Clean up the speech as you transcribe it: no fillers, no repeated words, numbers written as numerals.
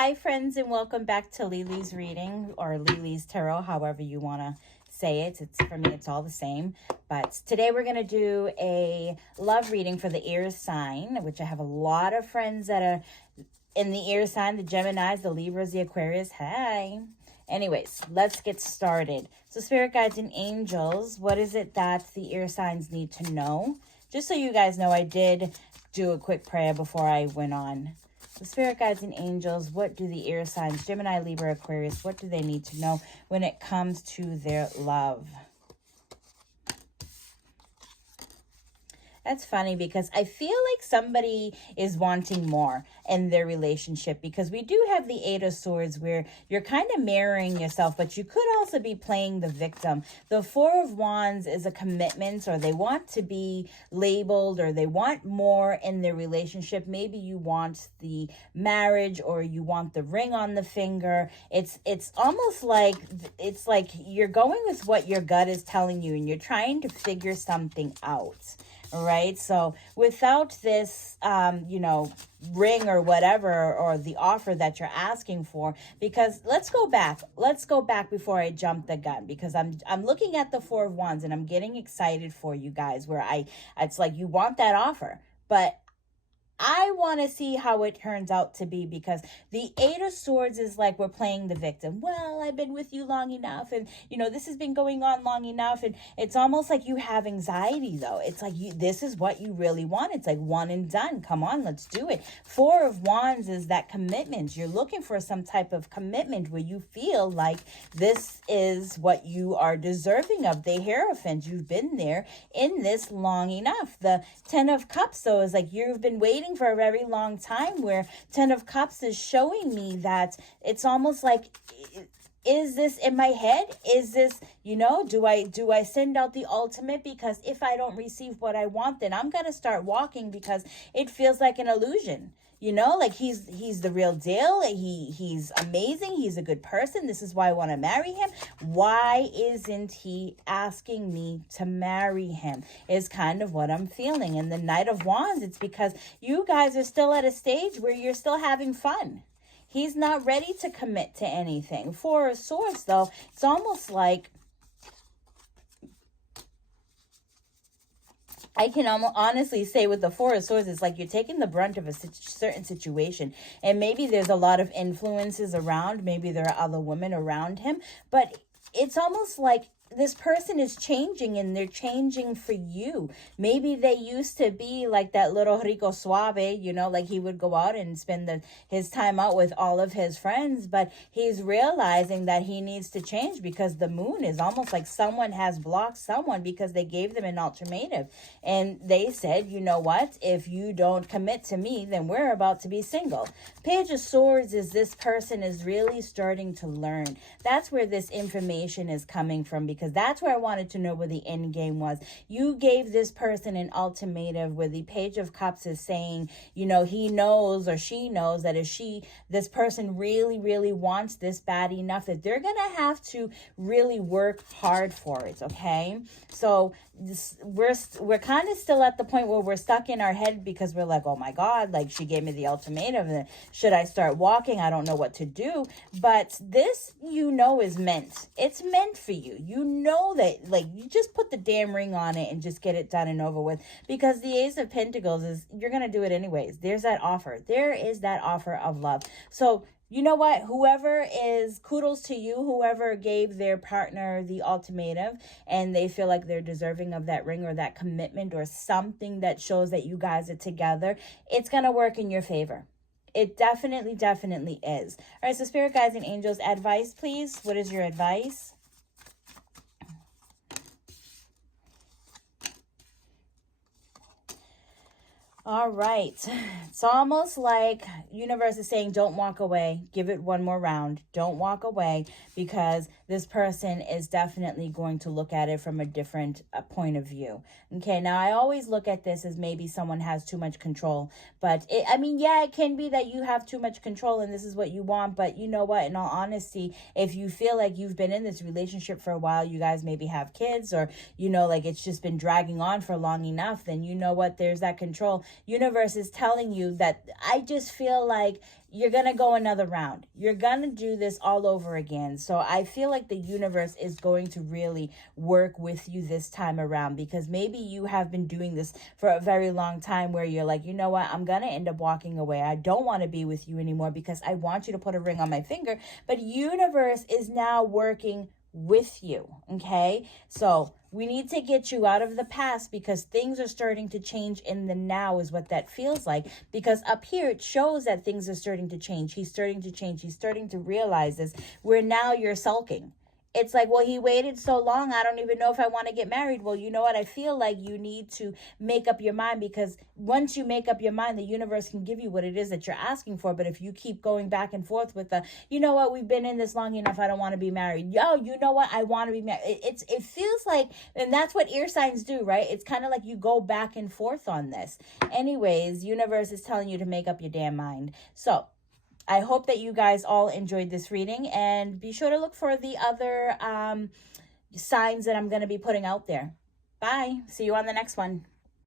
Hi, friends, and welcome back to Lily's reading, or Lily's tarot, however you want to say it. For me, it's all the same. But today we're going to do a love reading for the air sign, which I have a lot of friends that are in the air sign, the Geminis, the Libras, the Aquarius. Hi. Anyways, let's get started. So spirit guides and angels, what is it that the air signs need to know? Just so you guys know, I did do a quick prayer before I went on. The spirit guides and angels, what do the air signs, Gemini, Libra, Aquarius, what do they need to know when it comes to their love? That's funny because I feel like somebody is wanting more in their relationship, because we do have the Eight of Swords where you're kind of mirroring yourself, but you could also be playing the victim. The Four of Wands is a commitment, or they want to be labeled, or they want more in their relationship. Maybe you want the marriage, or you want the ring on the finger. It's almost like you're going with what your gut is telling you, and you're trying to figure something out. All right. So without this, ring or whatever, or the offer that you're asking for, because let's go back before I jump the gun, because I'm looking at the Four of Wands and I'm getting excited for you guys, where it's like you want that offer, but I want to see how it turns out to be, because the Eight of Swords is like we're playing the victim. Well, I've been with you long enough, and this has been going on long enough, and it's almost like you have anxiety though. It's like this is what you really want. It's like one and done. Come on, let's do it. Four of Wands is that commitment. You're looking for some type of commitment where you feel like this is what you are deserving of. The Hierophant, you've been there in this long enough. The Ten of Cups though is like you've been waiting for a very long time, where Ten of Cups is showing me that it's almost like, is this in my head? Is this, do I send out the ultimate? Because if I don't receive what I want, then I'm going to start walking, because it feels like an illusion. Like he's the real deal. He's amazing. He's a good person. This is why I want to marry him. Why isn't he asking me to marry him is kind of what I'm feeling. And the Knight of Wands, it's because you guys are still at a stage where you're still having fun. He's not ready to commit to anything. Four of Swords, though, it's almost like I can honestly say with the Four of Swords, it's like you're taking the brunt of a certain situation. And maybe there's a lot of influences around. Maybe there are other women around him. But it's almost like this person is changing, and they're changing for you. Maybe they used to be like that little rico suave, like he would go out and spend his time out with all of his friends, but he's realizing that he needs to change, because the moon is almost like someone has blocked someone because they gave them an ultimatum. And they said, you know what, if you don't commit to me, then we're about to be single. Page of Swords is this person is really starting to learn. That's where this information is coming from, because that's where I wanted to know where the end game was. You gave this person an ultimatum, where the Page of Cups is saying, he knows, or she knows, that if this person really, really wants this bad enough, that they're going to have to really work hard for it. Okay. So we're kind of still at the point where we're stuck in our head, because we're like, oh my God, like she gave me the ultimatum. Should I start walking? I don't know what to do. But this, is meant. It's meant for you. That, like, you just put the damn ring on it and just get it done and over with, because the Ace of Pentacles is, you're going to do it anyways. There's that offer. There is that offer of love. So you know what? Kudos to you, whoever gave their partner the ultimatum and they feel like they're deserving of that ring or that commitment or something that shows that you guys are together. It's going to work in your favor. It definitely, definitely is. All right, so spirit guides and angels, advice, please. What is your advice? All right. It's almost like universe is saying, don't walk away. Give it one more round. Don't walk away, because this person is definitely going to look at it from a different point of view. Okay. Now, I always look at this as maybe someone has too much control, but it can be that you have too much control and this is what you want. But you know what? In all honesty, if you feel like you've been in this relationship for a while, you guys maybe have kids, or, like it's just been dragging on for long enough, then you know what? There's that control. universe is telling you that I just feel like you're going to go another round. You're going to do this all over again. So I feel like the universe is going to really work with you this time around, because maybe you have been doing this for a very long time where you're like, you know what, I'm going to end up walking away. I don't want to be with you anymore because I want you to put a ring on my finger. But universe is now working with you. Okay. So we need to get you out of the past, because things are starting to change in the now is what that feels like. Because up here, it shows that things are starting to change. He's starting to change. He's starting to realize this, where now you're sulking. It's like, well, he waited so long. I don't even know if I want to get married. Well, you know what? I feel like you need to make up your mind, because once you make up your mind, the universe can give you what it is that you're asking for. But if you keep going back and forth with the, you know what, we've been in this long enough, I don't want to be married. Yo, you know what? I want to be married. It feels like, and that's what ear signs do, right? It's kind of like you go back and forth on this. Anyways, universe is telling you to make up your damn mind. So I hope that you guys all enjoyed this reading, and be sure to look for the other signs that I'm going to be putting out there. Bye. See you on the next one.